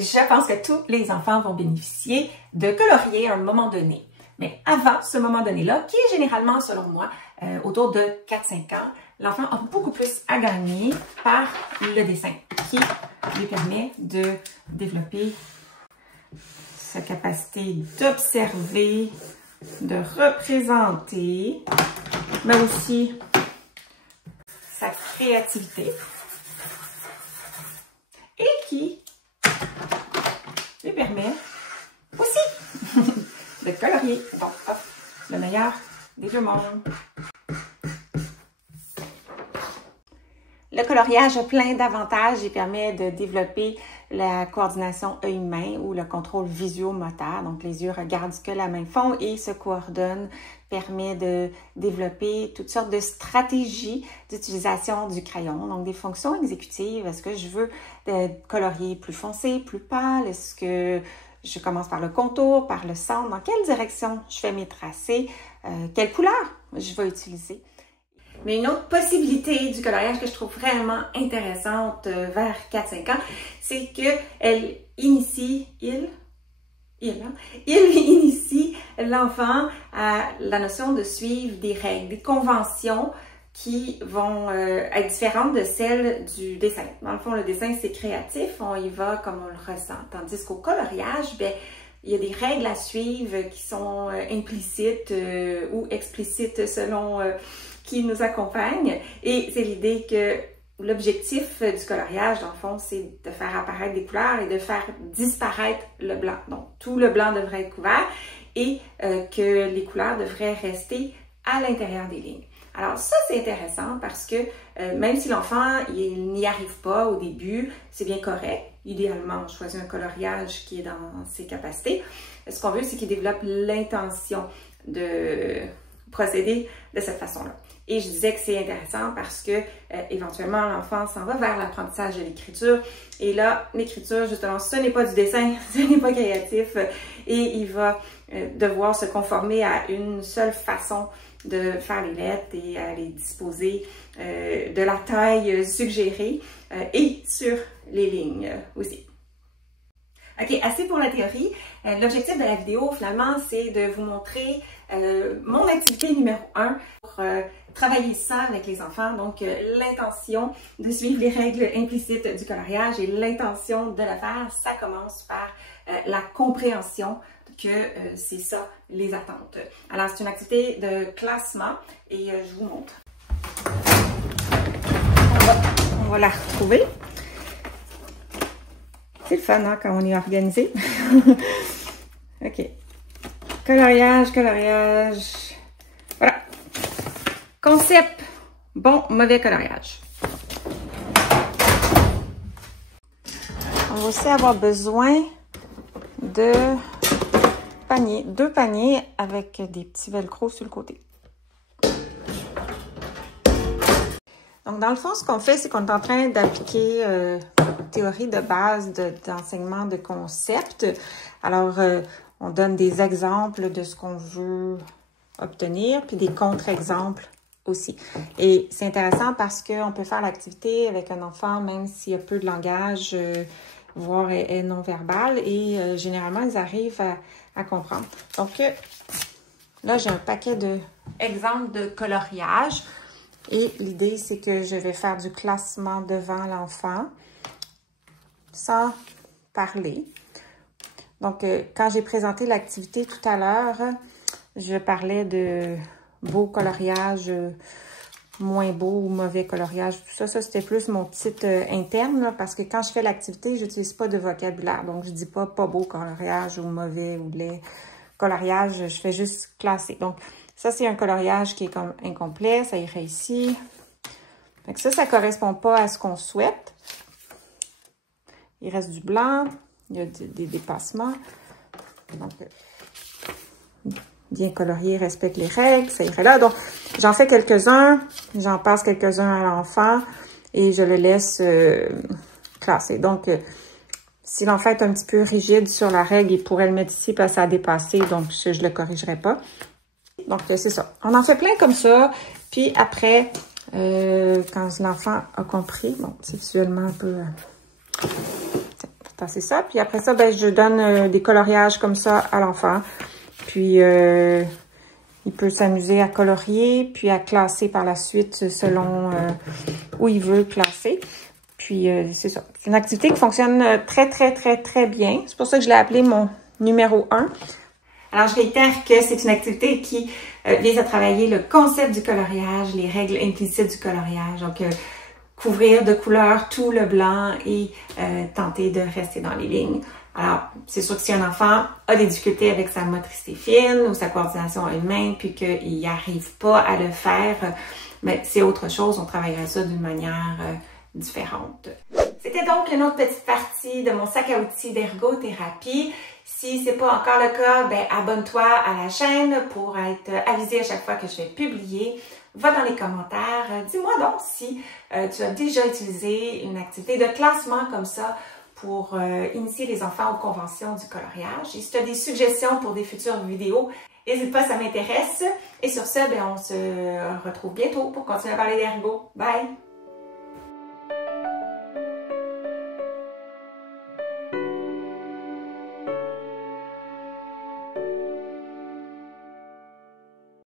Je pense que tous les enfants vont bénéficier de colorier à un moment donné. Mais avant ce moment donné-là, qui est généralement, selon moi, autour de 4-5 ans, l'enfant a beaucoup plus à gagner par le dessin, qui lui permet de développer sa capacité d'observer, de représenter, mais aussi sa créativité et qui lui permet aussi de colorier. Donc, hop, le meilleur des deux mondes. Le coloriage a plein d'avantages et permet de développer la coordination œil-main ou le contrôle visuo-moteur. Donc, les yeux regardent ce que la main font et se coordonnent. Permet de développer toutes sortes de stratégies d'utilisation du crayon. Donc, des fonctions exécutives. Est-ce que je veux colorier plus foncé, plus pâle? Est-ce que je commence par le contour, par le centre? Dans quelle direction je fais mes tracés? Quelle couleur je vais utiliser? Mais une autre possibilité du coloriage que je trouve vraiment intéressante vers 4-5 ans, c'est qu'elle initie, il initie l'enfant à la notion de suivre des règles, des conventions qui vont être différentes de celles du dessin. Dans le fond, le dessin, c'est créatif, on y va comme on le ressent. Tandis qu'au coloriage, ben, il y a des règles à suivre qui sont implicites ou explicites selon qui nous accompagne. Et c'est l'idée que l'objectif du coloriage, dans le fond, c'est de faire apparaître des couleurs et de faire disparaître le blanc. Donc, tout le blanc devrait être couvert et que les couleurs devraient rester à l'intérieur des lignes. Alors ça, c'est intéressant parce que même si l'enfant n'y arrive pas au début, c'est bien correct. Idéalement, on choisit un coloriage qui est dans ses capacités. Ce qu'on veut, c'est qu'il développe l'intention de procéder de cette façon-là. Et je disais que c'est intéressant parce que éventuellement l'enfant s'en va vers l'apprentissage de l'écriture. Et là, l'écriture, justement, ce n'est pas du dessin, ce n'est pas créatif. Et il va devoir se conformer à une seule façon de faire les lettres et à les disposer de la taille suggérée et sur les lignes aussi. OK, assez pour la théorie. L'objectif de la vidéo, finalement, c'est de vous montrer mon activité numéro 1 pour travailler ça avec les enfants. Donc, l'intention de suivre les règles implicites du coloriage et l'intention de le faire, ça commence par la compréhension que c'est ça, les attentes. Alors, c'est une activité de classement et je vous montre. On va la retrouver. C'est le fun, hein, quand on est organisé. OK. Coloriage, coloriage. Voilà. Concept, bon, mauvais coloriage. On va aussi avoir besoin de paniers, 2 paniers avec des petits velcro sur le côté. Donc, dans le fond, ce qu'on fait, c'est qu'on est en train d'appliquer théorie de base d'enseignement de concept. Alors, on donne des exemples de ce qu'on veut obtenir, puis des contre-exemples aussi. Et c'est intéressant parce qu'on peut faire l'activité avec un enfant, même s'il y a peu de langage, voire est non-verbal, et généralement, ils arrivent à comprendre. Donc, là, j'ai un paquet d'exemples de coloriage. Et l'idée, c'est que je vais faire du classement devant l'enfant sans parler. Donc, quand j'ai présenté l'activité tout à l'heure, je parlais de beau coloriage, moins beau ou mauvais coloriage. Tout ça, ça c'était plus mon titre interne, là, parce que quand je fais l'activité, je n'utilise pas de vocabulaire. Donc, je dis pas beau coloriage ou mauvais ou laid coloriage. Je fais juste classer. Donc, ça, c'est un coloriage qui est comme incomplet. Ça irait ici. Fait que ça correspond pas à ce qu'on souhaite. Il reste du blanc. Il y a des dépassements. Donc, bien colorié, respecte les règles. Ça irait là. Donc, j'en fais quelques-uns. J'en passe quelques-uns à l'enfant. Et je le laisse classer. Donc, si l'enfant est un petit peu rigide sur la règle, il pourrait le mettre ici parce que ça a dépassé. Donc, je ne le corrigerai pas. Donc, c'est ça. On en fait plein comme ça. Puis après, quand l'enfant a compris, bon, c'est visuellement un peu... passer ça. Puis après ça, ben, je donne des coloriages comme ça à l'enfant. Puis, il peut s'amuser à colorier, puis à classer par la suite selon où il veut classer. Puis, c'est ça. C'est une activité qui fonctionne très bien. C'est pour ça que je l'ai appelé mon numéro 1. Alors, je réitère que c'est une activité qui vise à travailler le concept du coloriage, les règles implicites du coloriage. Donc, couvrir de couleurs tout le blanc et tenter de rester dans les lignes. Alors, c'est sûr que si un enfant a des difficultés avec sa motricité fine ou sa coordination à une main, puis qu'il n'y arrive pas à le faire, mais c'est autre chose, on travaillerait ça d'une manière différente. C'était donc une autre petite partie de mon sac à outils d'ergothérapie. Si c'est pas encore le cas, ben abonne-toi à la chaîne pour être avisé à chaque fois que je vais publier. Va dans les commentaires, dis-moi donc si tu as déjà utilisé une activité de classement comme ça pour initier les enfants aux conventions du coloriage. Et si tu as des suggestions pour des futures vidéos, n'hésite pas, ça m'intéresse. Et sur ce, ben, on se retrouve bientôt pour continuer à parler d'ergo. Bye!